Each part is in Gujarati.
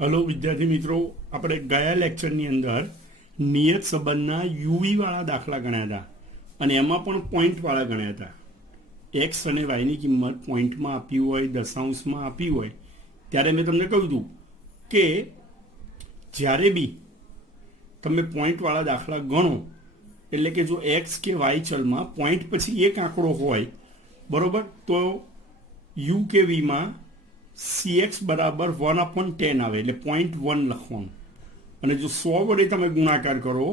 હલો વિદ્યાર્થી મિત્રો, આપણે ગયા લેક્ચરની અંદર નિયત સંબંધના યુવી વાળા દાખલા ગણ્યા હતા અને એમાં પણ પોઈન્ટ વાળા ગણ્યા હતા. એક્સ અને વાયની કિંમત પોઈન્ટમાં આપી હોય, દશાંશમાં આપી હોય ત્યારે મેં તમને કહ્યું હતું કે જ્યારે બી તમે પોઈન્ટ વાળા દાખલા ગણો એટલે કે જો એક્સ કે વાય ચલમાં પોઈન્ટ પછી એક આંકડો હોય બરોબર, તો યુ કે વીમાં CX બરાબર 1/10 આવે એટલે 0.1 લખવાનું. અને જો 100 વડે તમે ગુણાકાર કરો,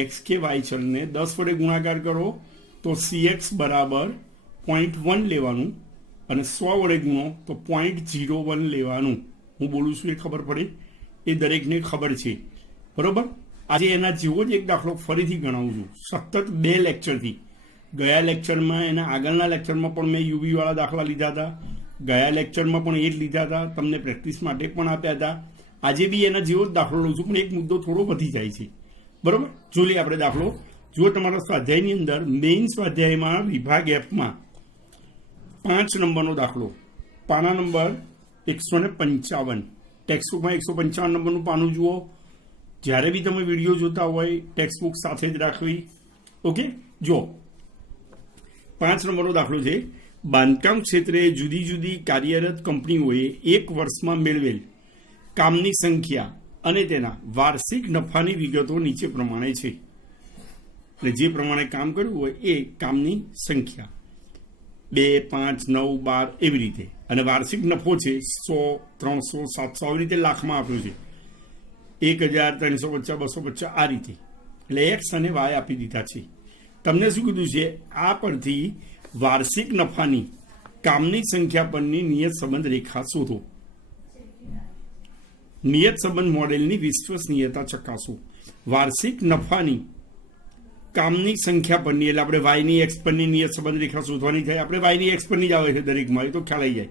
એક્સ કે વાય ચલને 10 વડે ગુણાકાર કરો તો CX બરાબર 0.1 લેવાનું અને 100 વડે ગુણો તો 0.01 લેવાનું. હું બોલું છું એ ખબર પડે, એ દરેકને ખબર છે બરોબર. આજે એના જેવો જ એક દાખલો ફરીથી ગણાવું છું સતત 2 લેક્ચરથી. ગયા લેક્ચરમાં, એના આગળના લેક્ચરમાં પણ મેં યુવી વાળા દાખલા લીધા હતા, ગયા લેક્ચરમાં પણ એ જ લીધા હતા, તમને પ્રેક્ટિસ માટે પણ આપ્યા હતા. આજે બી એના જેવો જ દાખલો લઉં છું, પણ એક મુદ્દો થોડો વધી જાય છે બરોબર. જો લઈએ આપણે દાખલો. જો તમારા સ્વાધ્યાયની અંદર મેઇન સ્વાધ્યાયમાં વિભાગ એફમાં 5 નંબરનો દાખલો, પાના નંબર 155, ટેક્સ્ટબુકમાં 155 નંબરનું પાનું જુઓ. જ્યારે બી તમે વિડીયો જોતા હોય ટેક્સ્ટબુક સાથે જ રાખવી. ઓકે, જો 5 નંબરનો દાખલો છે. બાંધકામ ક્ષેત્રે જુદી જુદી કાર્યરત કંપનીઓએ એક વર્ષમાં મેળવેલ કામની સંખ્યા અને તેના વાર્ષિક નફાની વિગતો નીચે પ્રમાણે છે. એટલે જે પ્રમાણે કામ કર્યું હોય એ કામની સંખ્યા 2, 5, 9, 12 એવી રીતે, અને વાર્ષિક નફો છે 100, 300, 700 આવી રીતે લાખમાં આપ્યો છે. 1000, 350, 250 આ રીતે. એટલે એક્સ અને વાય આપી દીધા છે. તમને શું કીધું છે? આ પરથી વાર્ષિક નફાની કામની સંખ્યા પરની નિયત સંબંધ રેખા શોધો. નિયત સંબંધ મોડેલની વિશ્વસનીયતા ચકાસો. વાર્ષિક નફાની કામની સંખ્યા પરની, એટલે આપણે વાયની એક્સ પરની નિયત સંબંધ રેખા શોધવાની થાય. આપણે વાયની એક્સ પરની જ આવે છે દરેકમાં, એ તો ખ્યાલ આવી જાય.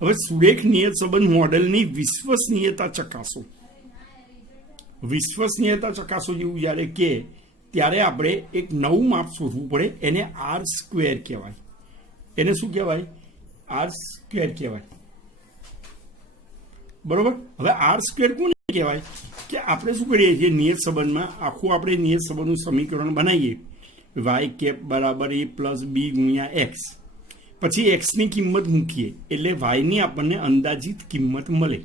હવે સુરેખ નિયત સંબંધ મોડેલની વિશ્વસનીયતા ચકાસો. વિશ્વસનીયતા ચકાસો જેવું જ્યારે કે ત્યારે આપણે એક નવું માપ શોધવું પડે. એને આર સ્ક્વેર કહેવાય. એને શું કહેવાય? આર સ્ક્વેર કહેવાય બરોબર. હવે આર સ્ક્વેર કોને કહેવાય? કે આપણે શું કરીએ છીએ નિયત સંબંધમાં, આખું આપણે નિયત સંબંધનું સમીકરણ બનાવીએ. વાય કેપ બરાબર a પ્લસ બી ગુણ્યા એક્સ. પછી એક્સની કિંમત મૂકીએ એટલે વાયની આપણને અંદાજિત કિંમત મળે.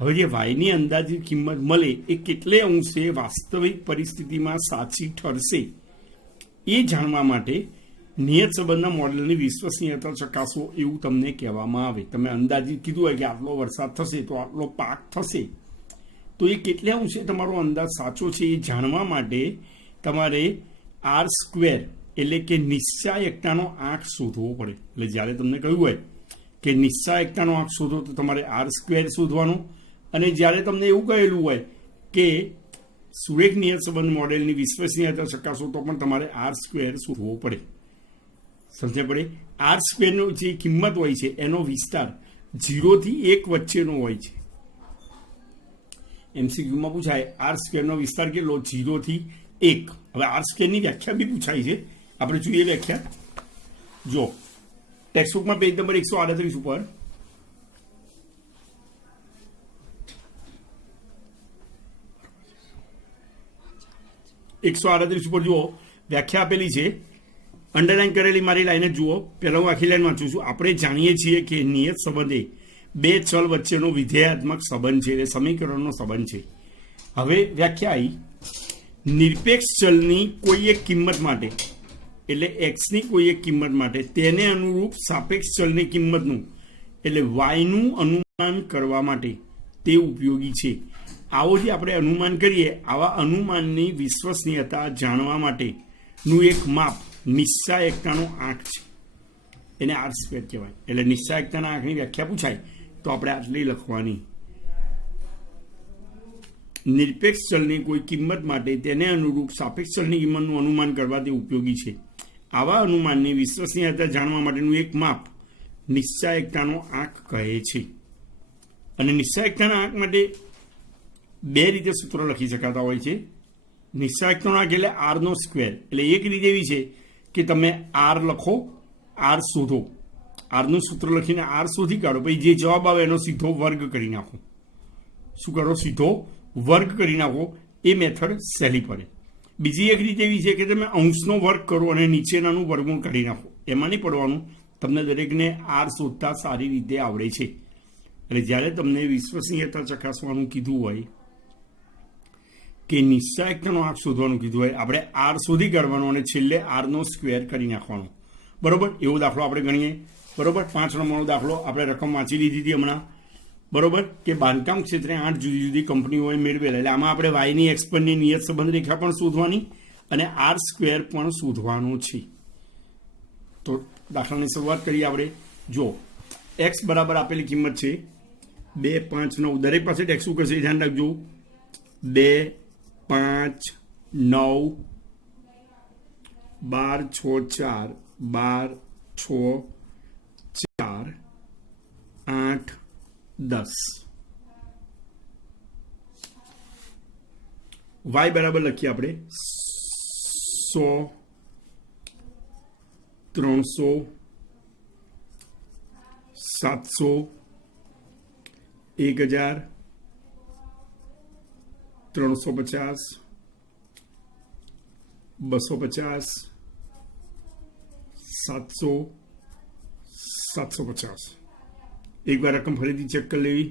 હવે જે વાયની અંદાજિત કિંમત મળે એ કેટલે અંશે વાસ્તવિક પરિસ્થિતિમાં સાચી ઠરશે એ જાણવા માટે નિયત સંબંધના મોડેલની વિશ્વસનીયતા ચકાસો એવું તમને કહેવામાં આવે. તમે અંદાજિત કીધું હોય કે આટલો વરસાદ થશે તો આટલો પાક થશે, તો એ કેટલે અંશે તમારો અંદાજ સાચો છે એ જાણવા માટે તમારે આર સ્ક્વેર એટલે કે નિશ્ચય એકતાનો આંક શોધવો પડે. એટલે જ્યારે તમને કહ્યું હોય કે નિશ્ચય એકતાનો આંક શોધો તો તમારે આર સ્ક્વેર શોધવાનો. અને જ્યારે તમને એવું કહેલું હોય કે સુરેખ નિયત સંબંધ મોડેલની વિશ્વસનીયતા ચકાસો તો પણ તમારે આર સ્ક્વેર શોધવો પડે. સમજે પડે? આર સ્ક્વેરનો જે કિંમત હોય છે એનો વિસ્તાર 0 થી 1 વચ્ચેનો હોય છે. MCQમાં પૂછાય આર સ્ક્વેરનો વિસ્તાર કેટલો? 0 થી 1. હવે આર સ્ક્વેરની વ્યાખ્યા બી પૂછાય છે, આપણે જોઈએ વ્યાખ્યા. જો ટેક્સ્ટબુકમાં પેજ નંબર 138 ઉપર ઉપર જુઓ વ્યાખ્યા આપેલી છે. અંડરલાઈન કરેલી મારી લાઈને જુઓ. પહેલા હું આખી લાઈન વાંચું છું. આપણે જાણીએ છીએ કે નિયત સંબંધ એ 2 ચલ વચ્ચેનો વિધેયાત્મક સંબંધ છે, એટલે સમીકરણનો સંબંધ છે. હવે વ્યાખ્યા આવી, નિરપેક્ષ ચલની કોઈ એક કિંમત માટે, એટલે એક્સની કોઈ એક કિંમત માટે તેને અનુરૂપ સાપેક્ષ ચલની કિંમતનું એટલે વાયનું અનુમાન કરવા માટે તે ઉપયોગી છે. આવો જે આપણે અનુમાન કરીએ, આવા અનુમાનની વિશ્વસનીયતા જાણવા માટેનું એક માપ નિશ્ચય એકતાનો આંક છે. એને આર સ્ક્વેર કહેવાય. એટલે નિશ્ચય એકતાના આંકની વ્યાખ્યા પૂછાય તો આપણે આટલી લખવાની. નિરપેક્ષ ચલની કોઈ કિંમત માટે તેને અનુરૂપ સાપેક્ષ ચલની કિંમતનું અનુમાન કરવા તે ઉપયોગી છે. આવા અનુમાનની વિશ્વસનીયતા જાણવા માટેનું એક માપ નિશ્ચય એકતાનો આંક કહે છે. અને નિશ્ચય એકતાના આંક માટે 2 રીતે સૂત્રો લખી શકાતા હોય છે. નિશ્ચય એકતાનો આંક એટલે આરનો સ્ક્વેર. એટલે એક રીત એવી છે કે તમે આર લખો, આર શોધો, આરનું સૂત્ર લખીને આર શોધી કાઢો, પછી જે જવાબ આવે એનો સીધો વર્ગ કરી નાખો. શું કરો, સીધો વર્ગ કરી નાખો. એ મેથડ સહેલી પડે. બીજી એક રીત એવી છે કે તમે અંશનો વર્ગ કરો અને નીચેનાનું વર્ગમૂળ કાઢી નાખો. એમાં નહીં પડવાનું. તમને દરેકને આર શોધતા સારી રીતે આવડે છે. એટલે જ્યારે તમને વિશ્વસનીયતા ચકાસવાનું કીધું હોય કે નિશ્ચાયકતાનો આંક શોધવાનું કીધું હોય, આપણે આર શોધી કાઢવાનો અને છેલ્લે આરનો સ્ક્વેર કરી નાખવાનો. બરોબર? એવો દાખલો આપણે ગણીએ. બરોબર? 5 નંબરનો દાખલો આપણે રકમ વાંચી લીધી હતી હમણાં. બરોબર? કે બાંધકામ ક્ષેત્રે 8 જુદી જુદી કંપનીઓએ મેળવેલા. એટલે આમાં આપણે વાયની એક્સ પરની નિયત સંબંધ રેખા પણ શોધવાની અને આર સ્ક્વેર પણ શોધવાનો છે. તો દાખલાની શરૂઆત કરીએ આપણે. જો એક્સ બરાબર આપેલી કિંમત છે 2, 5, 9. દરેક પાસે એક્સ શું કરશે ધ્યાન રાખજો. 2, 5, 9, 12, 6, 4, 12, 6, 4, 8, 10. વાય બરાબર લખીએ આપણે 100, 300, 700, 1000, 350, 250, 700, 750. એક વાર રકમ ફરીથી ચેક કરી લેવી.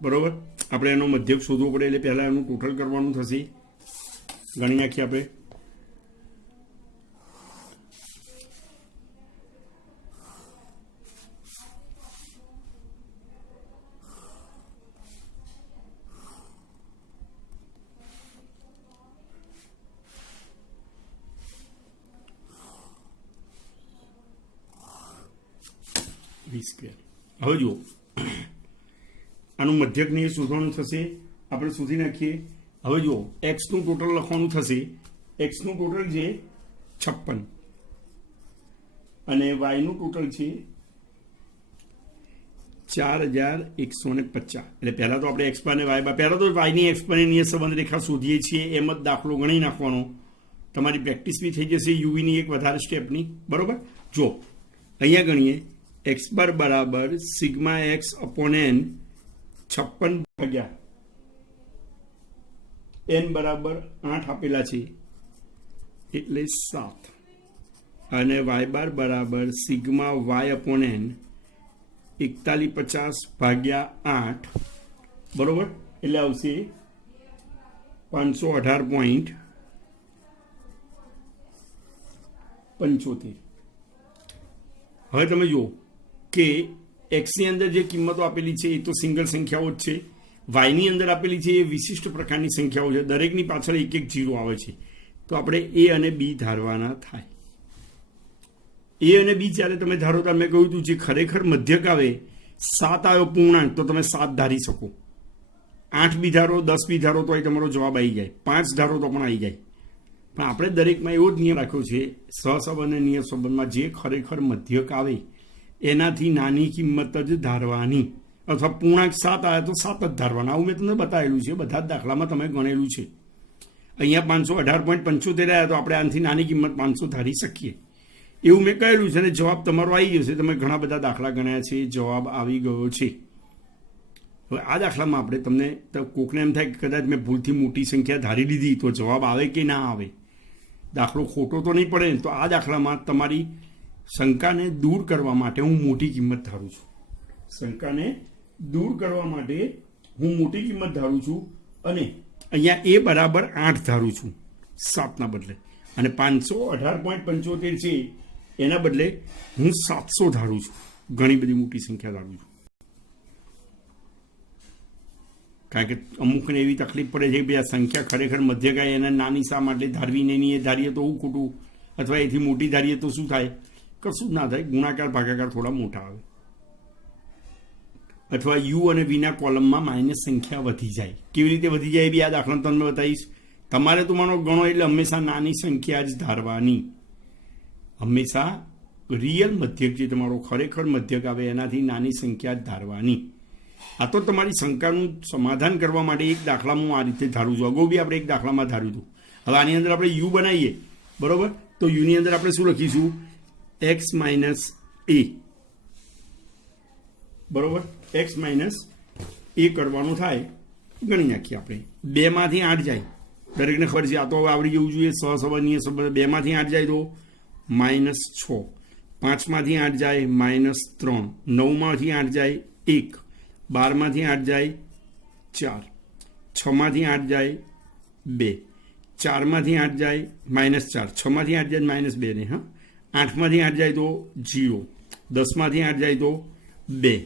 બરોબર? આપણે એનો મધ્યક શોધવો પડે એટલે પહેલાં એનું ટોટલ કરવાનું થશે. ગણી નાખીએ આપણે. V². હવે જુઓ, આનું મધ્યકને શોધવાનું થશે. આપણે શોધી નાખીએ. હવે જુઓ, એક્સનું ટોટલ લખવાનું થશે. એક્સનું ટોટલ છે 56 અને વાયનું ટોટલ છે 4150. એટલે પહેલાં તો આપણે એક્સ બાર અને વાય બાર, પહેલાં તો વાયની એક્સ બારની નિયત સંબંધ રેખા શોધીએ છીએ. એમ જ દાખલો ગણી નાખવાનો. તમારી પ્રેક્ટિસ બી થઈ જશે યુવીની એક વધારે સ્ટેપની. બરોબર? જો અહીંયા ગણીએ. એક્સ બાર બરાબર સિગ્મા એક્સ અપોન એન 56 ભાગ્યા એન બરાબર 8 આપેલા છે એટલે 7 અને વાય બાર બરાબર સિગ્મા વાય અપોન એન 4150 ભાગ્યા 8. બરોબર? એટલે આવશે 518.75. હવે તમે જુઓ કે એક્સની અંદર જે કિંમતો આપેલી છે એ તો સિંગલ સંખ્યાઓ જ છે. વાયની અંદર આપેલી છે એ વિશિષ્ટ પ્રકારની સંખ્યાઓ છે. દરેકની પાછળ એક એક જીરો આવે છે. તો આપણે એ અને બી ધારવાના થાય. એ અને બી જ્યારે તમે ધારો તો મેં કહ્યું હતું જે ખરેખર મધ્યક આવે 7 આવ્યો પૂર્ણાંક તો તમે 7 ધારી શકો. 8 બી ધારો, 10 બી ધારો તો તમારો જવાબ આવી જાય. 5 ધારો તો પણ આવી જાય. પણ આપણે દરેકમાં એવો જ નિયમ રાખ્યો છે સહસંબંધ અને નિયત સંબંધમાં જે ખરેખર મધ્યક આવે એનાથી નાની કિંમત જ ધારવાની. અથવા પૂર્ણાંક 7 આવે તો 7 જ ધારવાના. આવું મેં તમને બતાવેલું છે. બધા જ દાખલામાં તમે ગણેલું છે. અહીંયા 518.75 આવ્યા તો આપણે આનાથી નાની કિંમત 500 ધારી શકીએ એવું મેં કહેલું છે. અને જવાબ તમારો આવી ગયો છે. તમે ઘણા બધા દાખલા ગણ્યા છે, જવાબ આવી ગયો છે. હવે આ દાખલામાં આપણે તમને કોકને એમ થાય કે કદાચ મેં ભૂલથી મોટી સંખ્યા ધારી લીધી તો જવાબ આવે કે ના આવે, દાખલો ખોટો તો નહીં પડે ને. તો આ દાખલામાં તમારી શંકાને દૂર કરવા માટે હું મોટી કિંમત ધારું છું. શંકાને દૂર કરવા માટે હું મોટી કિંમત ધારું છું અને અહીંયા એ બરાબર 8 ધારું છું 7ના બદલે. અને 518.75 છે એના બદલે હું 700 ધારું છું. ઘણી બધી મોટી સંખ્યા ધારું છું. કારણ કે અમુકને એવી તકલીફ પડે છે કે ભાઈ આ સંખ્યા ખરેખર મધ્યક આવે એને નાની શા માટે ધારવી નહીં, એ ધારીએ તો હું ખોટું, અથવા એથી મોટી ધારીએ તો શું થાય? કશું જ ના થાય. ગુણાકાર ભાગાકાર થોડા મોટા આવે. અથવા યુ અને વીના કોલમમાં માઇનસ સંખ્યા વધી જાય. કેવી રીતે વધી જાય એ બી આ દાખલા તમને બતાવીશ. તમારે તો માનો ગણો એટલે હંમેશા નાની સંખ્યા જ ધારવાની. હંમેશા રિયલ મધ્યક જે તમારો ખરેખર મધ્યક આવે એનાથી નાની સંખ્યા જ ધારવાની. આ તો તમારી શંકાનું સમાધાન કરવા માટે એક દાખલામાં હું આ રીતે ધારું છું. અગાઉ બી આપણે એક દાખલામાં ધાર્યું હતું. હવે આની અંદર આપણે યુ બનાવીએ, બરોબર? તો યુની અંદર આપણે શું લખીશું? એક્સ માઇનસ એ, બરોબર? એક્સ માઇનસ એ કરવાનું થાય, ગણી નાખીએ આપણે. 2 માંથી 8 જાય, દરેકને ખબર છે, આ તો હવે આવડી જવું જોઈએ. સહસંબંધીય સંબંધ. 2 માંથી 8 જાય તો -6, 5 માંથી 8 જાય -3, 9 માંથી 8 જાય 1, 12 માંથી 8 જાય 4, 6 માંથી 8 જાય 2, 4 માંથી 8 જાય -4, 6 માંથી 8 જાય -2 ને, હા. 8 માંથી 8 જાય તો 0, 10 માંથી 8 જાય તો 2.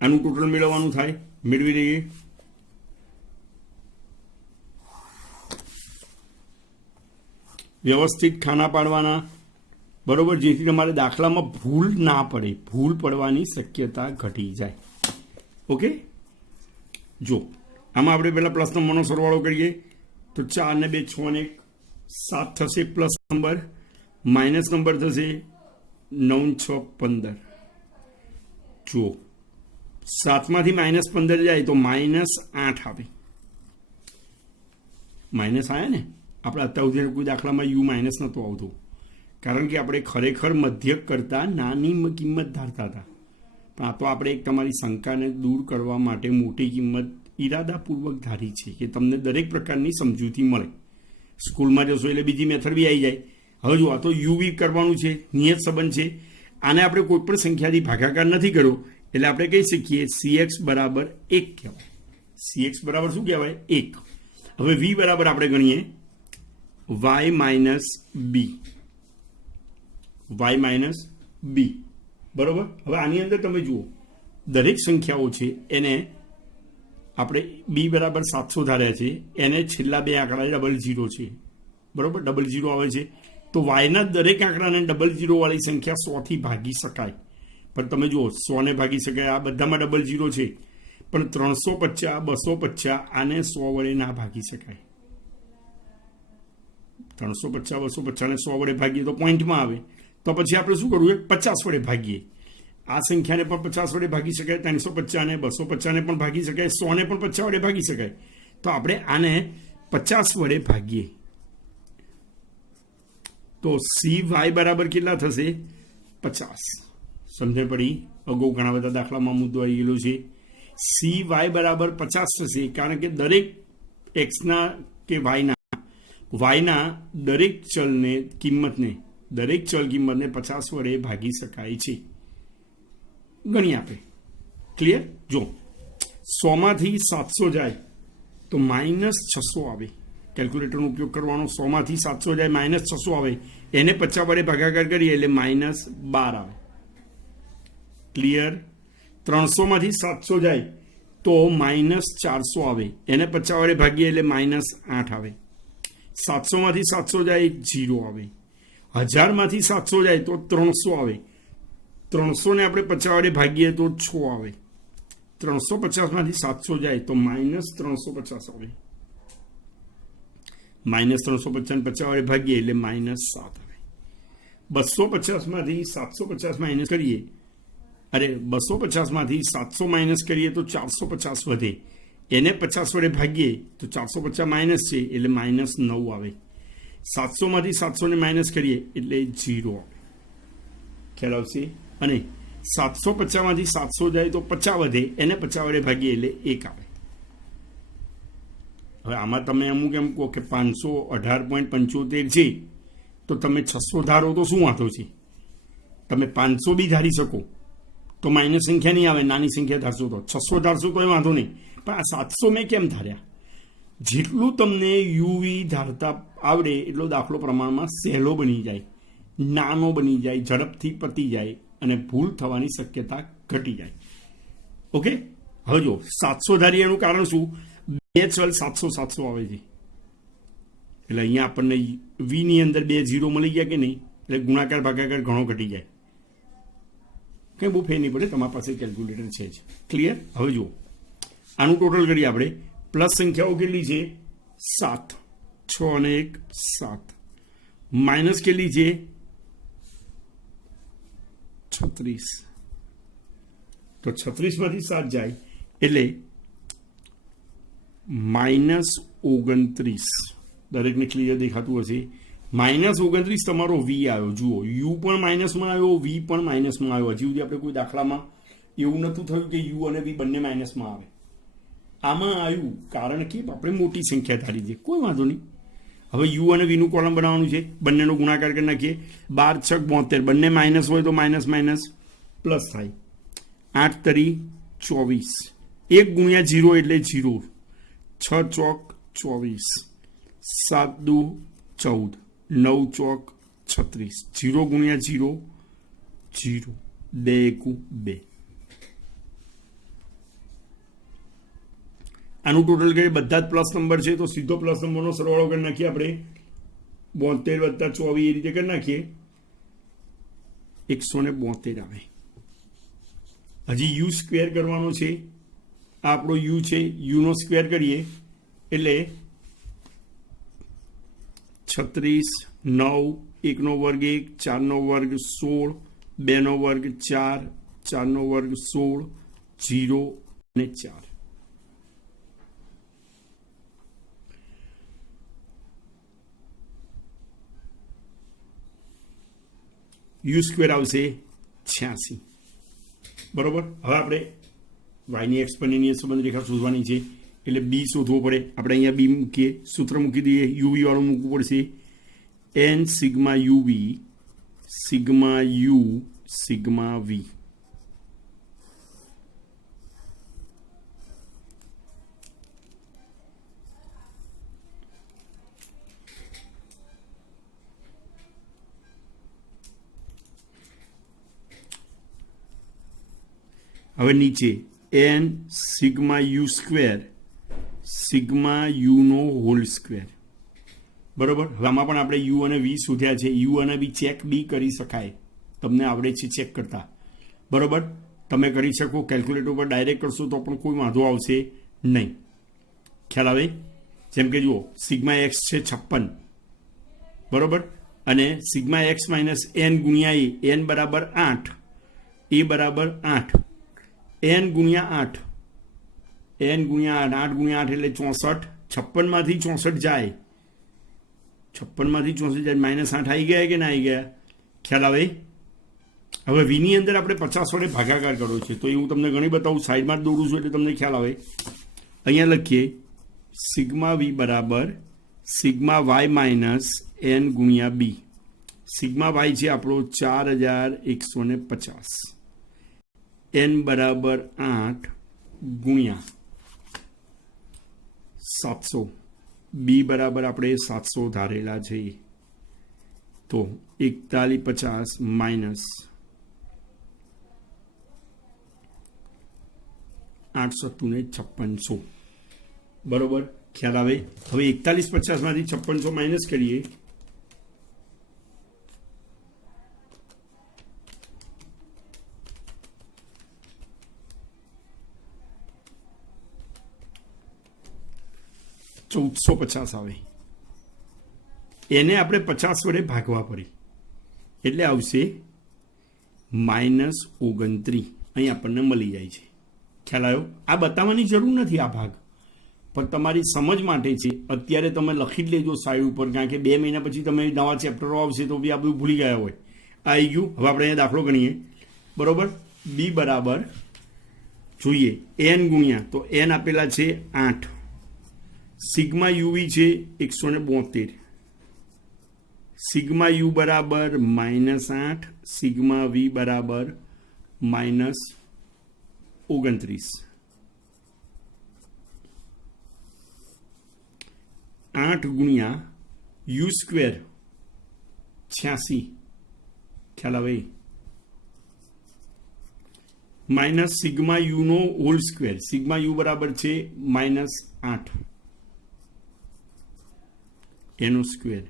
આનું ટોટલ મેળવવાનું થાય, મેળવી લઈએ. વ્યવસ્થિત ખાના પાડવાના, બરોબર, જેથી તમારે દાખલામાં ભૂલ ના પડે, ભૂલ પડવાની શક્યતા ઘટી જાય. ઓકે, જો આમાં આપણે પહેલા પ્લસ નંબરનો સરવાળો કરીએ તો 4 ને 2 6 ને 1 7 થશે, પ્લસ નંબર, માઇનસ નંબર થશે 9 6 15. જુઓ, 7 માંથી -15 જાય તો -8 આવે. માઇનસ આવ્યા ને, આપણે અત્યાર સુધી કોઈ દાખલામાં યુ માઇનસ નહોતો આવતો, કારણ કે આપણે ખરેખર મધ્યક કરતાં નાની કિંમત ધારતા હતા. પણ આ તો આપણે એક તમારી શંકાને દૂર કરવા માટે મોટી કિંમત ઈરાદાપૂર્વક ધારી છે કે તમને દરેક પ્રકારની સમજૂતી મળે. સ્કૂલમાં જશો એટલે બીજી મેથડ બી આવી જાય. હવે જો આ તો યુવી કરવાનું છે, નિયત સંબંધ છે. આને આપણે કોઈ પણ સંખ્યાથી ભાગાકાર નથી કર્યો એટલે આપણે કહી શકીએ CX બરાબર 1 કહેવાય. CX બરાબર શું કહેવાય? 1. હવે V બરાબર આપણે ગણીએ y માઇનસ બી, y માઇનસ બી, બરોબર. હવે આની અંદર તમે જુઓ, દરેક સંખ્યાઓ છે એને આપણે બી બરાબર 700 ધાર્યા છે, એને છેલ્લા 2 આંકડા 00 છે, બરોબર, 00 આવે છે. તો વાયના દરેક આંકડાને 00 વાળી સંખ્યા 100થી ભાગી શકાય. પણ તમે જુઓ, 100 ને ભાગી શકાય, આ બધામાં 00 છે, પણ 350 250 આને 100 વડે ના ભાગી શકાય. 350 250 ને 100 વડે ભાગીએ તો પોઈન્ટમાં આવે. તો પછી આપણે શું કરવું? 50 વડે ભાગીએ. આ સંખ્યાને પણ 50 વડે ભાગી શકાય, 350 ને 250 ને પણ ભાગી શકાય, 100 ને પણ 50 વડે ભાગી શકાય. તો આપણે આને 50 વડે ભાગીએ તો CY બરાબર કેટલા થશે? 50. સમજણ પડી? અગાઉ ઘણા બધા દાખલામાં મુદ્દો આવી ગયેલો છે. CY બરાબર 50 થશે, કારણ કે દરેક એક્સના કે વાયના દરેક ચલને કિંમતને, દરેક ચલ કિંમતને 50 વડે ભાગી શકાય છે. ગણી આપે. ક્લિયર? જો 100 માંથી 700 જાય તો -600 આવે. કેલ્ક્યુલેટરનો ઉપયોગ કરવાનો. 100 માંથી 700 જાય -600 આવે, એને 50 વડે ભાગાકાર કરીએ એટલે -12 આવે. ક્લિયર? 300 માંથી 700 જાય તો -400 આવે, એને 50 વડે ભાગીએ એટલે -8 આવે. 700 માંથી 700 જાય 0 આવે. 1000 માંથી 700 જાય તો 300 આવે. 300 ને આપણે 50 વડે ભાગીએ તો 6 આવે. 350 માંથી 700 જાય તો -350 આવે. -350 ને 50 વડે ભાગીએ એટલે -7 આવે. 250 માંથી 750 માઇનસ કરીએ, અરે 250 માંથી 700 માઇનસ કરીએ તો 450 વધે, એને 50 વડે ભાગીએ તો 450 માઇનસ છે એટલે -9 આવે. 700 માંથી 700 ને માઇનસ કરીએ એટલે 0 આવે. ખ્યાલ આવશે? અને 750 માંથી 700 જાય તો 50 વધે, એને 50 વડે ભાગીએ એટલે 1 આવે. હવે આમાં તમે અમુક એમ કહો કે 518.75 છે, તો તમે 600 ધારો તો શું વાંધો છે? તમે 500 બી ધારી શકો તો માઇનસ સંખ્યા નહીં આવે, નાની સંખ્યા ધારશો તો. 600 ધારશો તો એ વાંધો નહીં. પણ આ 700 મેં કેમ ધાર્યા? જેટલું તમને યુવી ધારતા આવડે એટલો દાખલો પ્રમાણમાં સહેલો બની જાય, નાનો બની જાય, ઝડપથી પતી જાય અને ભૂલ થવાની શક્યતા ઘટી જાય. ઓકે, હવે જો 700 ધારીએ એનું કારણ શું? 2 ચલ 700 700 આવે છે, એટલે અહીંયા આપણને વીની અંદર 2 0 મળી ગયા કે નહીં, એટલે ગુણાકાર ભાગાકાર ઘણો ઘટી જાય. કંઈ બહુ ફેર નહીં પડે, તમારી પાસે કેલ્ક્યુલેટર છે જ. ક્લિયર? હવે જુઓ, આનું ટોટલ કરીએ આપણે. પ્લસ સંખ્યાઓ કેટલી છે? 7. 6 અને 1 7. માઇનસ કેટલી છે? 36. તો 36 માંથી 7 જાય એટલે -29 દરેકને ક્લિયર દેખાતું હશે. -29 તમારો વી આવ્યો. જુઓ, યુ પણ માઇનસમાં આવ્યો, વી પણ માઇનસમાં આવ્યો. હજી સુધી આપણે કોઈ દાખલામાં એવું નહોતું થયું કે યુ અને વી બંને માઇનસમાં આવે. આમાં આવ્યું કારણ કે આપણે મોટી સંખ્યા ધારી છે. કોઈ વાંધો નહીં. હવે યુ અને વીનું કોલમ બનાવવાનું છે. બંનેનો ગુણાકાર કરી નાખીએ. 12 6 72. બંને માઇનસ હોય તો માઇનસ માઇનસ પ્લસ થાય. 8 તરી 24. 1 ગુણ્યા 0 એટલે 0. 6 ચોક 24. 7 દુ 14. 9 ચોક 36. 0 ગુણ્યા 0 0. 2 એકુ 2. આનું ટોટલ કરીએ. બધા જ પ્લસ નંબર છે તો સીધો પ્લસ નંબરનો સરવાળો કરી નાખીએ આપણે. 72 + 24 એ રીતે કરી નાખીએ. 172 આવે. હજી યુ સ્ક્વેર કરવાનો છે. આ આપણો યુ છે. યુનો સ્ક્વેર કરીએ એટલે 36 9 1 નો વર્ગ 1 4 નો વર્ગ 16 2 નો વર્ગ 4 4 નો વર્ગ 16 0 અને 4. યુ સ્ક્વેર આવશે 86. બરોબર. હવે આપણે વાયની એક્સ પરની નિયત સંબંધ રેખા શોધવાની છે એટલે બી શોધવો પડે. આપણે અહીંયા બી મૂકીએ, સૂત્ર મૂકી દઈએ. યુવી વાળું મૂકવું પડશે. N sigma UV sigma U sigma V. હવે નીચે N sigma U square sigma યુનો હોલ સ્ક્વેર. બરોબર. હવે આમાં પણ આપણે યુ અને વી શોધ્યા છે. યુ અને વી ચેક બી કરી શકાય. તમને આવડે છે ચેક કરતા. બરોબર. તમે કરી શકો. કેલ્ક્યુલેટર પર ડાયરેક્ટ કરશો તો પણ કોઈ વાંધો આવશે નહીં. ખ્યાલ આવે? જેમ કે જુઓ, સિગ્મા એક્સ છે 56. બરોબર. અને સિગ્મા એક્સ માઇનસ એન ગુણ્યા એન બરાબર 8. એ બરાબર 8. n ગુણ્યા 8. n ગુણ્યા 8. 8 ગુણ્યા 8 એટલે 64. 56 માંથી 64 જાય. 56 માંથી 64 જાય. -8 આવી ગયા કે ના આવી ગયા? ખ્યાલ આવે? હવે વીની અંદર આપણે 50 વડે ભાગાકાર કર્યો છે તો એ હું તમને ઘણી બતાવું. સાઈડમાં જ દોરું છું એટલે તમને ખ્યાલ આવે. અહીંયા લખીએ સિગ્મા વી બરાબર સિગ્મા વાય માઇનસ એન ગુણ્યા બી. સિગ્મા વાય છે આપણો 4150. n બરાબર 8 ગુણ્યા 700. બી બરાબર આપણે 700 ધારેલા છે તો 4150 માઇનસ 856. બરોબર. ખ્યાલ આવે? હવે 4150 માંથી 5600 માઇનસ કરીએ. $1450 આવે. એને આપણે 50 વડે ભાગવા પડે એટલે આવશે -29. અહીં આપણને મળી જાય છે. ખ્યાલ આવ્યો? આ બતાવવાની જરૂર નથી આ ભાગ, પણ તમારી સમજ માટે છે. અત્યારે તમે લખી જ લેજો સાઈડ ઉપર, કારણ કે 2 મહિના પછી તમે નવા ચેપ્ટરો આવશે તો બી આ બધું ભૂલી ગયા હોય. આ આવી ગયું. હવે આપણે અહીંયા દાખલો ગણીએ. બરોબર. બી બરાબર જોઈએ એન ગુણ્યા, તો એન આપેલા છે 8. સિગ્મા યુવી છે 172. સિગ્મા યુ બરાબર -8. સિગ્મા વી બરાબર -29. 8 ગુણ્યા યુ સ્ક્વેર 86. ખ્યાલ આવે? માઇનસ સિગ્મા યુનો હોલ સ્ક્વેર. સિગ્મા યુ બરાબર છે -8 એનો સ્ક્વેર.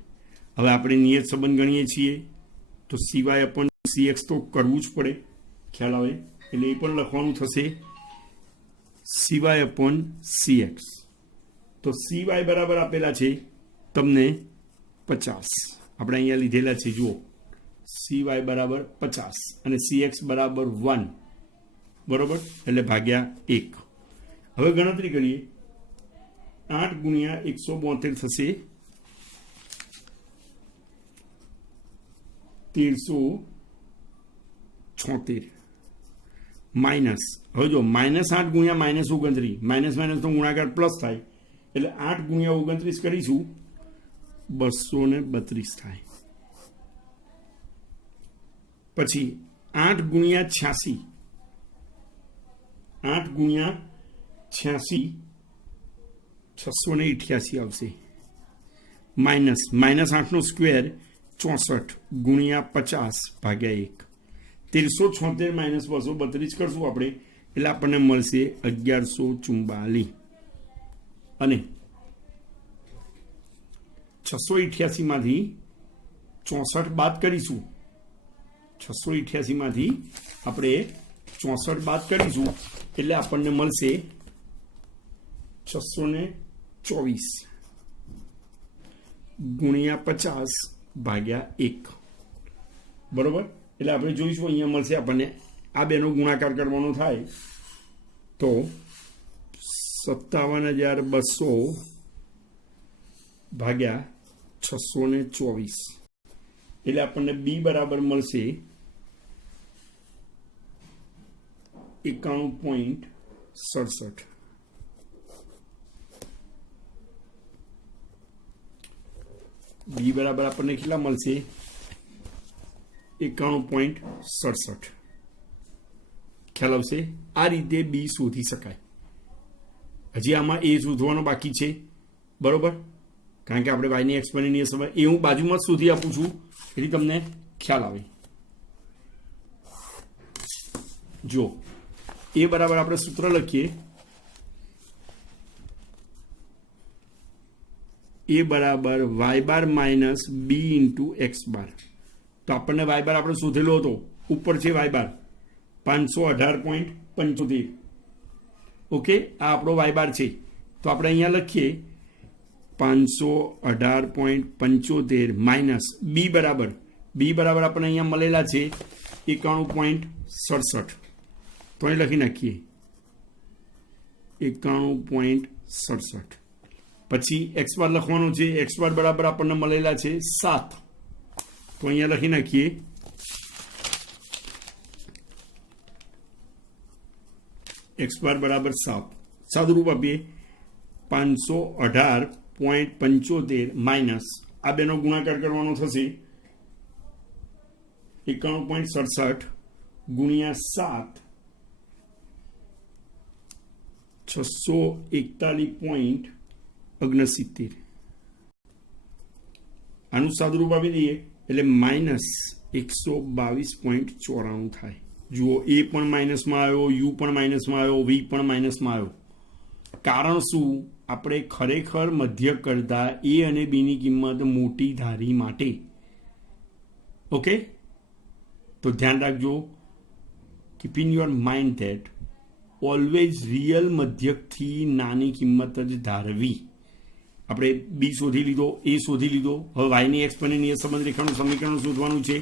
હવે આપણે નિયત સંબંધ ગણીએ છીએ તો સિવાય અપોન CX તો કરવું જ પડે. ખ્યાલ આવે? એટલે એ પણ લખવાનું થશે સિવાય અપોન CX. તો CY બરાબર આપેલા છે તમને 50. આપણે અહીંયા લીધેલા છે. જુઓ, CY બરાબર 50 અને CX બરાબર 1. બરોબર. એટલે ભાગ્યા 1. હવે ગણતરી કરીએ. 8 ગુણ્યા 172 થશે 1376 માઇનસ, હવે જો -8 ગુણ્યા -29, માઇનસ માઇનસ તો ગુણાકાર પ્લસ થાય એટલે 8 ગુણ્યા 29 કરીશું 232 થાય. પછી 8 ગુણ્યા 86, 8 ગુણ્યા 86 688 આવશે. માઇનસ -8નો સ્ક્વેર 64 ગુણ્યા 50 ભાગ્યા 1, 1376 -232 કરશું આપણે એટલે આપણને મળશે 1144. અને 688 માંથી 64 બાદ કરીશું, 688 માંથી આપણે 64 બાદ કરીશું એટલે આપણને મળશે 624 ગુણ્યા 50 ભાગ્યા 1, બરોબર. એટલે આપણે જોઈશું અહીંયા મળશે આપણને આ બેનો ગુણાકાર કરવાનો થાય તો 57,200 ભાગ્યા 624 એટલે આપણને બી બરાબર મળશે 91.67. બી બરાબર આપણને કેટલા મળશે 91.67. ખ્યાલ આવશે. આ રીતે બી શોધી શકાય. હજી આમાં એ શોધવાનો બાકી છે, બરોબર, કારણ કે આપણે વાયની એક્સપેરિમેન્ટ સમય એ હું બાજુમાં જ શોધી આપું છું એટલે તમને ખ્યાલ આવે. જો એ બરાબર આપણે સૂત્ર લખીએ, એ બરાબર વાય બાર માઇનસ બી ઇન્ટુ એક્સ બાર. તો આપણને વાય બાર આપણે શોધેલો હતો, ઉપર છે વાય બાર 518.75. ઓકે, આ આપણો વાય બાર છે. તો આપણે અહીંયા લખીએ 518.75 માઇનસ બી બરાબર આપણને અહીંયા મળેલા છે 91.67. તો અહીં લખી નાખીએ 91.67. પછી એક્સ બાર લખવાનું છે, એક્સ બાર બરાબર આપણને મળેલા છે 7. તો અહીંયા લખી નાખીએ એક્સ બાર બરાબર 7. સાદુરૂપ આપીએ 518.75 માઇનસ આ બેનો ગુણાકાર કરવાનો થશે 91.67 ગુણ્યા 7 641.69. આનું સાદુરૂપ આપી દઈએ એટલે -122.94 થાય. જુઓ, એ પણ માઇનસમાં આવ્યો, યુ પણ માઇનસમાં આવ્યો, વી પણ માઇનસમાં આવ્યો. કારણ શું? આપણે ખરેખર મધ્ય કરતા એ અને બીની કિંમત મોટી ધારી માટે. ઓકે, તો ધ્યાન રાખજો, keep in your mind that always real મધ્યકથી નાની કિંમત જ ધારવી. આપણે બી શોધી લીધો, એ શોધી લીધો, હવે વાયની એક્સપોનેન્શિયલ સંબંધ રેખાનું સમીકરણ શોધવાનું છે.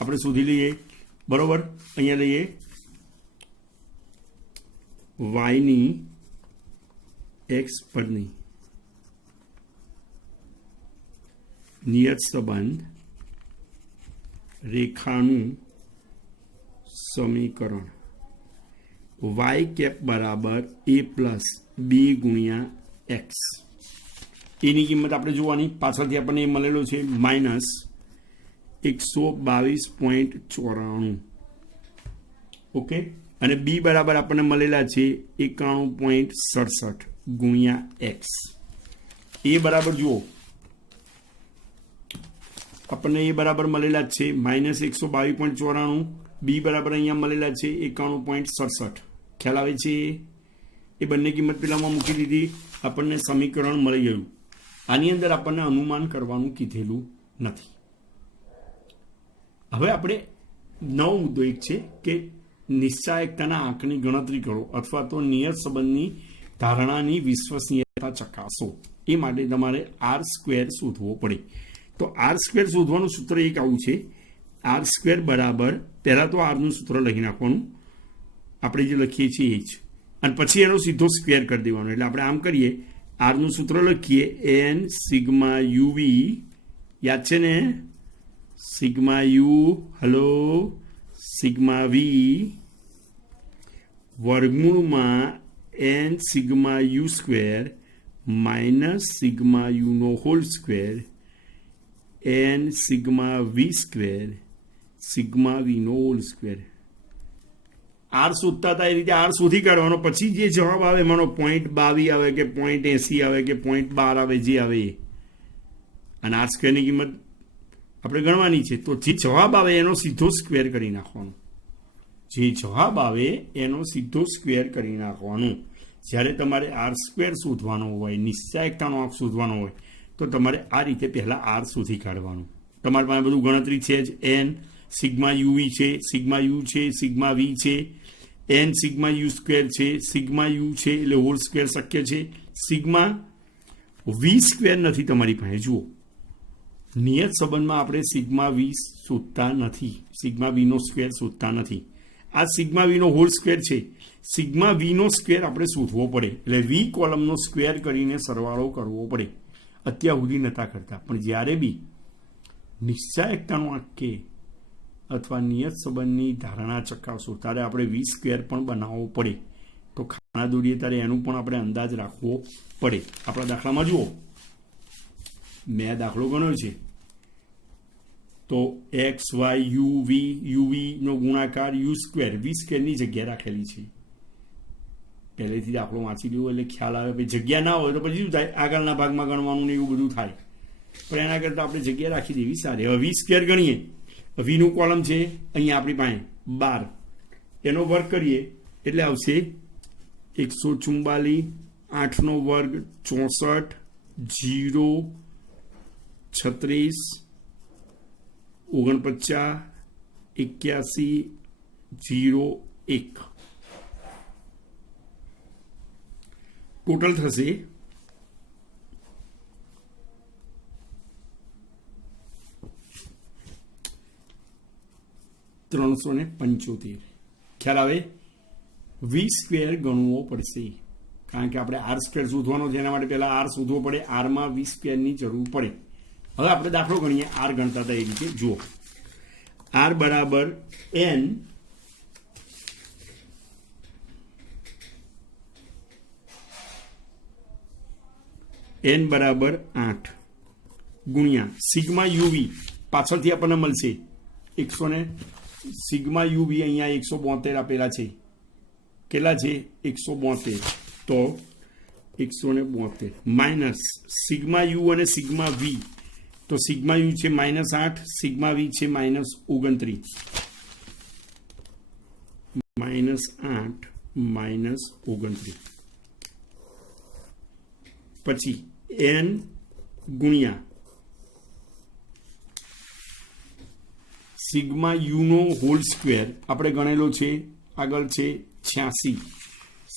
આપણે શોધી લઈએ, બરોબર. અહીંયા લઈએ વાયની એક્સ પરની નિયત સંબંધ રેખાનું સમીકરણ વાય કેપ બરાબર એ પ્લસ બી ગુણ્યા એક્સ. એની કિંમત આપણે જોવાની, પાછળથી આપણને એ મળેલો છે -122.94. ઓકે, અને બી બરાબર આપણને મળેલા છે 91.67 ગુણ્યા એક્સ. એ બરાબર જુઓ આપણને એ બરાબર મળેલા છે -122.94. બી બરાબર અહીંયા મળેલા છે 91.67. ખ્યાલ આવે છે? એ બંને કિંમત પેલામાં મૂકી દીધી, આપણને સમીકરણ મળી ગયું. આની અંદર આપણને અનુમાન કરવાનું કીધેલું નથી. હવે આપણે નવો મુદ્દો એક છે કે નિશ્ચાયકતાના આંકની ગણતરી કરો અથવા તો નિયત સંબંધની ધારણાની વિશ્વસનીયતા ચકાસો. એ માટે તમારે આર સ્ક્વેર શોધવો પડે. તો આર સ્ક્વેર શોધવાનું સૂત્ર એક આવું છે, આર સ્ક્વેર બરાબર, પહેલાં તો આરનું સૂત્ર લખી નાખવાનું, આપણે જે લખીએ છીએ એ જ, અને પછી એનો સીધો સ્ક્વેર કરી દેવાનો. એટલે આપણે આમ કરીએ આરનું સૂત્ર લખીએ એન સિગ્મા યુવી, યાદ છે ને? Sigma U, hello, sigma V વર્ગમૂળમાં N sigma U square minus sigma યુનો whole square N sigma V square sigma વીનો હોલ સ્ક્વેર. આર શોધતા હતા એ રીતે આર શોધી કાઢવાનો, પછી જે જવાબ આવે એમાંનો 0.22 આવે કે 0.80 આવે કે 0.12 આવે, જે આવે એ. અને આર સ્ક્વેરની કિંમત આપણે ગણવાની છે, તો જે જવાબ આવે એનો સીધો સ્ક્વેર કરી નાખવાનો. જે જવાબ આવે એનો સીધો સ્ક્વેર કરી નાખવાનો. જ્યારે તમારે આર સ્ક્વેર શોધવાનો હોય, નિશ્ચાયકતાનો આંક શોધવાનો હોય, તો તમારે આ રીતે પહેલાં આર શોધી કાઢવાનું. તમારી પાસે બધું ગણતરી છે જ. એન સિગ્મા યુવી છે, સિગ્મા યુ છે, સિગ્મા વી છે, એન સિગ્મા યુ સ્ક્વેર છે, સિગ્મા યુ છે એટલે હોલ સ્ક્વેર શક્ય છે. સિગ્મા વી સ્ક્વેર નથી તમારી પાસે. જુઓ, નિયત સંબંધમાં આપણે સિગ્મા વી શોધતા નથી, સિગ્મા વીનો સ્ક્વેર શોધતા નથી. આ સિગ્મા વીનો હોલ સ્ક્વેર છે. સિગ્મા વીનો સ્ક્વેર આપણે શોધવો પડે, એટલે વી કોલમનો સ્ક્વેર કરીને સરવાળો કરવો પડે. અત્યાર સુધી નહોતા કરતા, પણ જ્યારે બી નિશ્ચાયકતાનો આંક કે અથવા નિયત સંબંધની ધારણા ચકાસો ત્યારે આપણે વી સ્ક્વેર પણ બનાવવો પડે. તો ખાના દોરીએ ત્યારે એનું પણ આપણે અંદાજ રાખવો પડે. આપણા દાખલામાં જુઓ, મેં દાખલો ગણ્યો છે, તો એક્સ વાય યુ વી યુવીનો ગુણાકાર યુ સ્ક્વેર વી સ્ક્વેરની જગ્યા રાખેલી છે. પહેલેથી દાખલો વાંચી લેવો એટલે ખ્યાલ આવે. પછી જગ્યા ના હોય તો પછી શું થાય, આગળના ભાગમાં ગણવાનું ને એવું બધું થાય. પણ એના કરતાં આપણે જગ્યા રાખી દેવી સારી. હવે વી સ્ક્વેર ગણીએ, વીનું કોલમ છે અહીંયા આપણી પાસે 12, એનો વર્ગ કરીએ એટલે આવશે 144, 8નો વર્ગ 64, 0, 36, 49, 81, 0, 1. ટોટલ થશે 375. ખ્યાલ આવે? વી સ્ક્વેર ગણવો પડશે, કારણ કે આપણે આર સ્ક્વેર શોધવાનો છે, એના માટે પહેલાં આર શોધવો પડે. આરમાં વી સ્ક્વેરની જરૂર પડે. હવે આપણે દાખલો ગણીએ આર ગણતા હતા એ રીતે. જુઓ, આર બરાબર એન બરાબર 8 ગુણ્યા સિગ્મા યુવી, પાછળથી આપણને મળશે 100 સિગ્મા યુવી અહીંયા 172 આપેલા છે. કેટલા છે? 172. તો 172 માઇનસ સિગ્મા યુ અને સિગ્મા વી, તો સિગ્મા યુ છે -8, સિગ્મા વી છે -29. -8 -29. પછી એન ગુણ્યા સિગ્મા યુનો હોલ સ્ક્વેર આપણે ગણેલો છે, આગળ છે 86.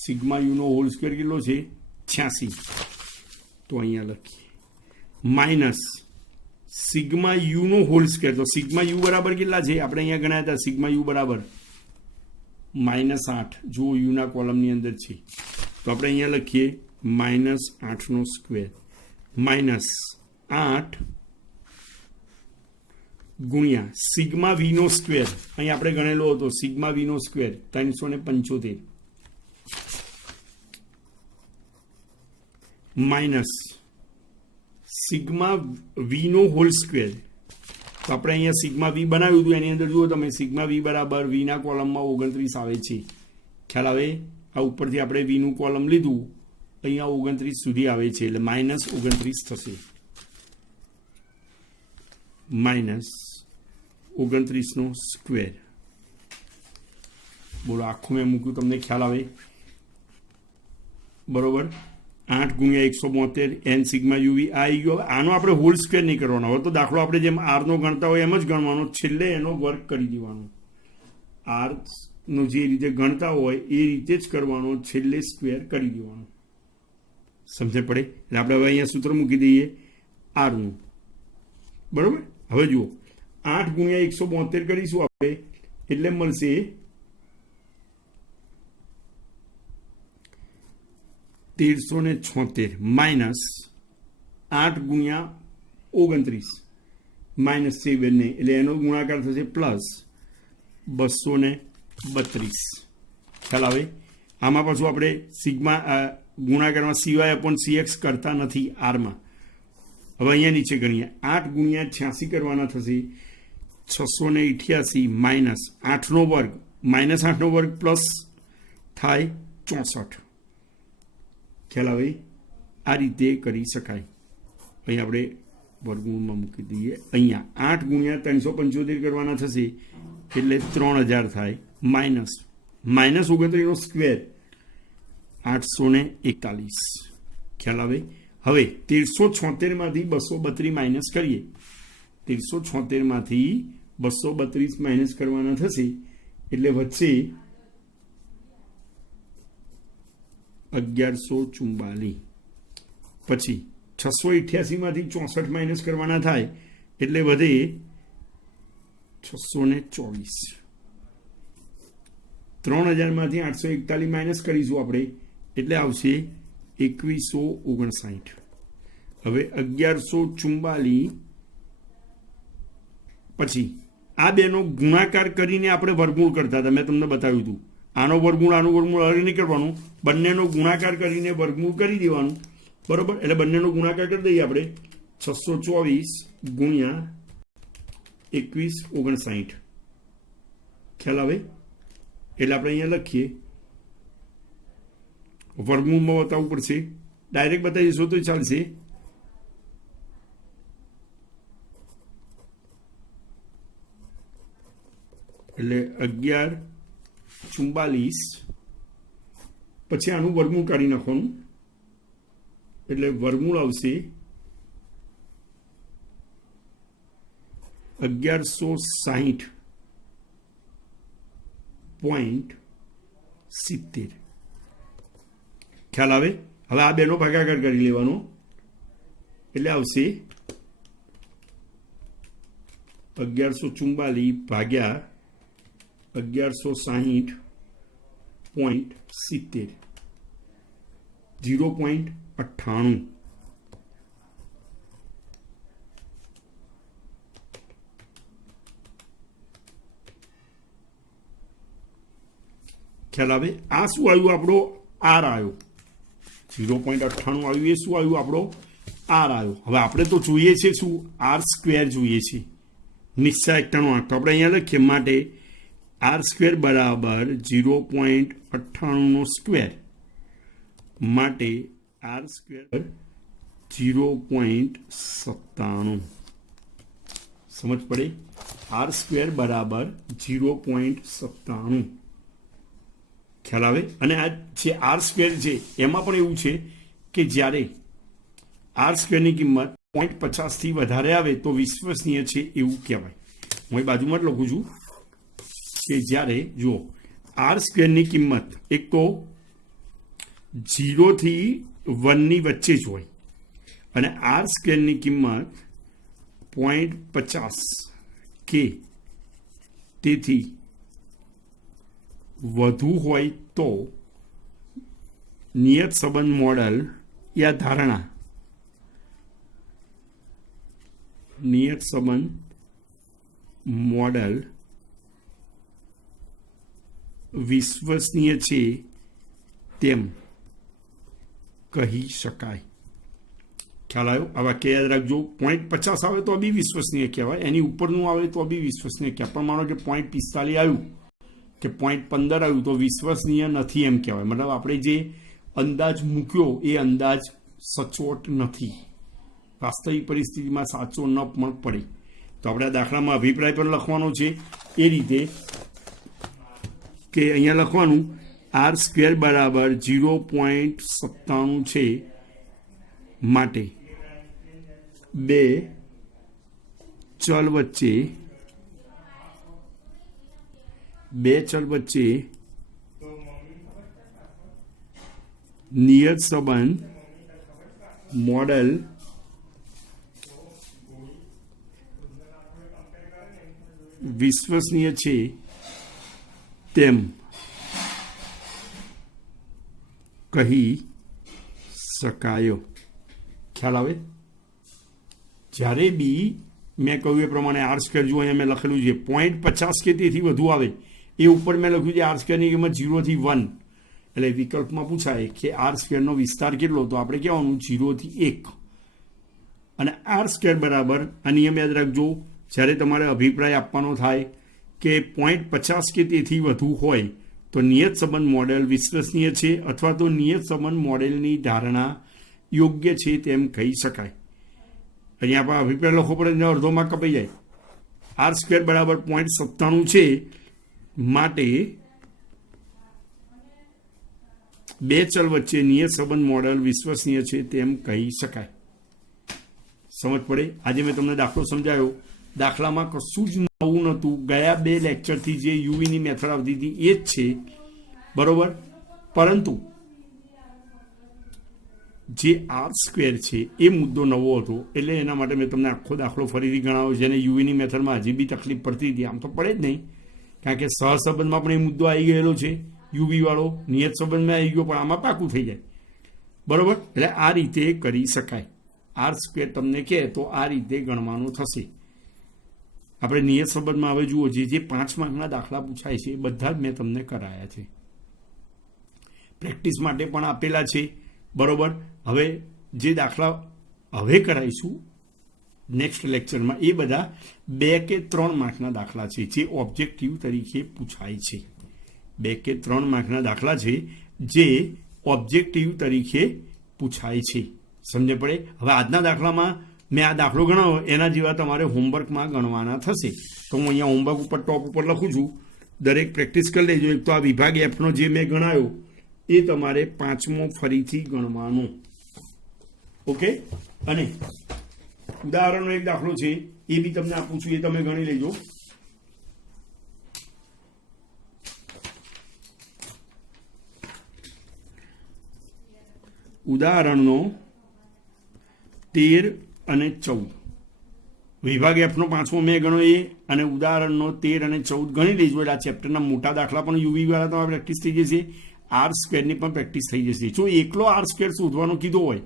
સિગ્મા યુનો હોલ સ્ક્વેર કેટલો છે? 86. તો અહીંયા લખીએ માઇનસ સિગ્મા યુનો હોલ સ્ક્વેર. તો સિગ્મા યુ બરાબર કેટલા છે? આપણે અહીંયા ગણ્યા હતા. સિગ્મા યુ બરાબર -8. જો યુના કોલમની અંદર છે, તો આપણે અહીંયા લખીએ -8નો સ્ક્વેર -8 ગુણ્યા સિગ્મા વીનો સ્ક્વેર. અહીં આપણે ગણેલો હતો સિગ્મા વીનો સ્ક્વેર 375 માઇનસ સિગ્મા વીનો હોલ સ્ક્વેર. તો આપણે અહીંયા સિગ્મા વી બનાવ્યું હતું, એની અંદર જુઓ તમે સિગ્મા વી બરાબર વીના કોલમમાં 29 આવે છે. ખ્યાલ આવે? આ ઉપરથી આપણે વીનું કોલમ લીધું, અહીંયા 29 સુધી આવે છે, એટલે -29 થશે. -29નો સ્ક્વેર. બોલો, આખું મેં મૂક્યું, તમને ખ્યાલ આવે? બરોબર. 8 ગુણ્યા 172 એન સિગ્મા યુવી આ આવી ગયો. આનો આપણે હોલ સ્ક્વેર નહીં કરવાનો. હવે તો દાખલો આપણે જેમ આરનો ગણતા હોય એમ જ ગણવાનો, છેલ્લે એનો વર્ગ કરી દેવાનો. આરનો જે રીતે ગણતા હોય એ રીતે જ કરવાનો, છેલ્લે સ્ક્વેર કરી દેવાનો. સમજ પડે? એટલે આપણે હવે અહીંયા સૂત્ર મૂકી દઈએ આરનું. બરોબર. હવે જુઓ, 8 ગુણ્યા 172 કરીશું આપણે, એટલે મળશે 1376 માઇનસ 8 ગુણ્યા 29 માઇનસ 7 ને એટલે એનો ગુણાકાર થશે પ્લસ 232. ખ્યાલ આવે? આમાં પાછું આપણે સિગ્મા ગુણાકારમાં સિવાય અપોન CX કરતા નથી આરમાં. હવે અહીંયા નીચે ગણીએ 8 ગુણ્યા 86 કરવાના થશે 688 માઇનસ 8નો વર્ગ માઇનસ 8નો વર્ગ પ્લસ થાય 64. ખ્યાલ આવે? આ રીતે કરી શકાય. અહીં આપણે વર્ગમૂળમાં મૂકી દઈએ. અહીંયા 8 ગુણ્યા 375 કરવાના થશે એટલે 3000 થાય માઇનસ 29નો સ્ક્વેર 841. ખ્યાલ આવે? હવે 1376માંથી 232 માઇનસ કરીએ. 1376માંથી 232 માઇનસ કરવાના થશે એટલે વચ્ચે 1144. પછી 688માંથી 64 માઇનસ કરવાના થાય એટલે વધે 624. 3000માંથી 841 માઇનસ કરીશું આપણે એટલે આવશે 2159. હવે 1144 પછી આ બેનો ગુણાકાર કરીને આપણે વર્ગમૂળ કરતા હતા. મેં તમને બતાવ્યું હતું. આનું વર્ગમૂળ અલગ નહીં કરવાનું, બંનેનો ગુણાકાર કરીને વર્ગમૂળ કરી દેવાનું. બરોબર? એટલે બંનેનો ગુણાકાર કરી દઈએ આપણે. 624 ગુણ્યા 2159. ખ્યાલ આવે? એટલે આપણે અહીંયા લખીએ. વર્ગમૂળમાં બતાવવું પડશે. ડાયરેક્ટ બતાવી દઈશું તો ચાલશે. એટલે 1144 પછી આનું વર્ગમૂળ કાઢી નાખવાનું એટલે વર્ગમૂળ આવશે 1160.70. ખ્યાલ આવે? હવે આ બેનો ભાગાકાર કરી લેવાનો એટલે આવશે 1144 ભાગ્યા 1160.70 0.98. ખ્યાલ આવે? આ શું આવ્યું? આપણો આર આવ્યો. 0.98 આવ્યું. એ શું આવ્યું? આપણો આર આવ્યો. હવે આપણે તો જોઈએ છે શું? આર સ્ક્વેર જોઈએ છે. નિશ્ચય એકટાનો આંક તો આપણે અહીંયા લખીએ. માટે આર સ્ક્વેર બરાબર 0.98નો સ્ક્વેર માટે આર સ્ક્વેર 0.97. સમજ પડે? આર સ્ક્વેર બરાબર 0.97. ખ્યાલ આવે? અને આ જે આર સ્ક્વેર છે એમાં પણ એવું છે કે જ્યારે આર સ્ક્વેરની કિંમત 0.50થી વધારે આવે તો વિશ્વસનીય છે એવું કહેવાય. હું એ બાજુમાં જ લખું છું કે જ્યારે જુઓ આર સ્ક્વેરની કિંમત એક તો 0 થી 1ની વચ્ચે જ હોય અને આર સ્ક્વેરની કિંમત 0.50 કે તેથી વધુ હોય તો નિયત સંબંધ મોડલ યા ધારણા નિયત સંબંધ મોડલ વિશ્વસનીય છે તેમ કહી શકાય. ખ્યાલ આવ્યો? આ વાક્ય યાદ રાખજો. 0.50 આવે તો બી વિશ્વસનીય કહેવાય, એની ઉપરનું આવે તો બી વિશ્વસનીય કહેવાય. પણ માનો કે 0.45 આવ્યું કે 0.15 આવ્યું તો વિશ્વસનીય નથી એમ કહેવાય. મતલબ આપણે જે અંદાજ મૂક્યો એ અંદાજ સચોટ નથી, વાસ્તવિક પરિસ્થિતિમાં સાચો ન પણ પડે. તો આપણે આ દાખલામાં અભિપ્રાય પણ લખવાનો છે એ રીતે કે અહીંયા લખવાનું આર સ્ક્વેર બરાબર 0.97 છે માટે બે ચલ વચ્ચે નિયત સંબંધ મોડેલ વિશ્વસનીય છે તેમ કહી શકાય. ખ્યાલ આવે? જ્યારે બી મેં કહ્યું એ પ્રમાણે આર સ્ક્વેર જુઓ અહીંયા મેં લખેલું છે 0.50 કે તેથી વધુ આવે એ ઉપર મેં લખ્યું છે આર સ્ક્વેરની કિંમત 0 થી 1. એટલે વિકલ્પમાં પૂછાય કે આર સ્ક્વેરનો વિસ્તાર કેટલો, તો આપણે કહેવાનું 0 થી 1. અને આર સ્ક્વેર બરાબર આ નિયમ યાદ રાખજો, જ્યારે તમારે અભિપ્રાય આપવાનો થાય કે 0.50 કે તેથી વધુ હોય તો નિયત સંબંધ મોડેલ વિશ્વસનીય છે અથવા તો નિયત સંબંધ મોડેલની ધારણા યોગ્ય છે તેમ કહી શકાય. અહીંયા આપણે અભિપ્રાય લખવો પડે, અડધો માર્ક કપાઈ જાય. આર સ્ક્વેર બરાબર 0.97 છે, માટે બે ચલ વચ્ચે નિયત સંબંધ મોડેલ વિશ્વસનીય છે તેમ કહી શકાય. સમજ પડે? આજે મેં તમને દાખલો સમજાયો. દાખલામાં કશું જ નવું નહોતું, ગયા 2 લેક્ચરથી જે યુવીની મેથડ આવતી હતી એ જ છે, બરોબર. પરંતુ જે આર સ્ક્વેર છે એ મુદ્દો નવો હતો, એટલે એના માટે મેં તમને આખો દાખલો ફરીથી ગણાવ્યો, જેને યુવીની મેથડમાં હજી બી તકલીફ પડતી હતી. આમ તો પડે જ નહીં, કારણ કે સહસંબંધમાં પણ એ મુદ્દો આવી ગયેલો છે, યુવી વાળો નિયત સંબંધમાં આવી ગયો, પણ આમાં પાકું થઈ જાય, બરોબર. એટલે આ રીતે કરી શકાય. આર સ્ક્વેર તમને કહે તો આ રીતે ગણવાનું થશે. આપણે નિયત સંબંધમાં હવે જુઓ, જે 5 માર્કના દાખલા પૂછાય છે એ બધા જ મેં તમને કરાયા છે, પ્રેક્ટિસ માટે પણ આપેલા છે, બરોબર. હવે જે દાખલા હવે કરાવીશું નેક્સ્ટ લેક્ચરમાં એ બધા 2 કે 3 માર્કના દાખલા છે, જે ઓબ્જેક્ટિવ તરીકે પૂછાય છે. 2 કે 3 માર્કના દાખલા છે જે ઓબ્જેક્ટિવ તરીકે પૂછાય છે. સમજે પડે? હવે આજના દાખલામાં મેં આ દાખલો ગણાવો, એના જેવા તમારે હોમવર્કમાં ગણવાના થશે. તો હું અહીંયા હોમવર્ક ઉપર ટોપ ઉપર લખું છું, દરેક પ્રેક્ટિસ કરી લેજો. એક તો આ વિભાગ એફનો જે મેં ગણાયો એ તમારે 5મો ફરીથી ગણવાનો. ઓકે? અને ઉદાહરણનો એક દાખલો છે એ બી તમને આપું છું, એ તમે ગણી લેજો. ઉદાહરણનો 13 અને 14 વિભાગ એફનો 5મો મેં ગણ્યો એ, અને ઉદાહરણનો 13 અને 14 ગણી લેજો. એટલે આ ચેપ્ટરના મોટા દાખલા પણ યુવી વાળા તમારે પ્રેક્ટિસ થઈ જશે, આર સ્ક્વેરની પણ પ્રેક્ટિસ થઈ જશે. જો એકલો આર સ્ક્વેર શોધવાનો કીધો હોય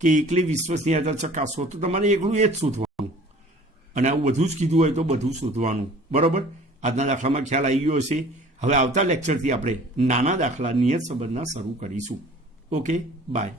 કે એકલી વિશ્વસનીયતા ચકાસો, તો તમારે એકલું એ જ શોધવાનું, અને આવું બધું જ કીધું હોય તો બધું શોધવાનું, બરોબર. આજના દાખલામાં ખ્યાલ આવી ગયો હશે. હવે આવતા લેક્ચરથી આપણે નાના દાખલા નિયત સંબંધના શરૂ કરીશું. Okay, by.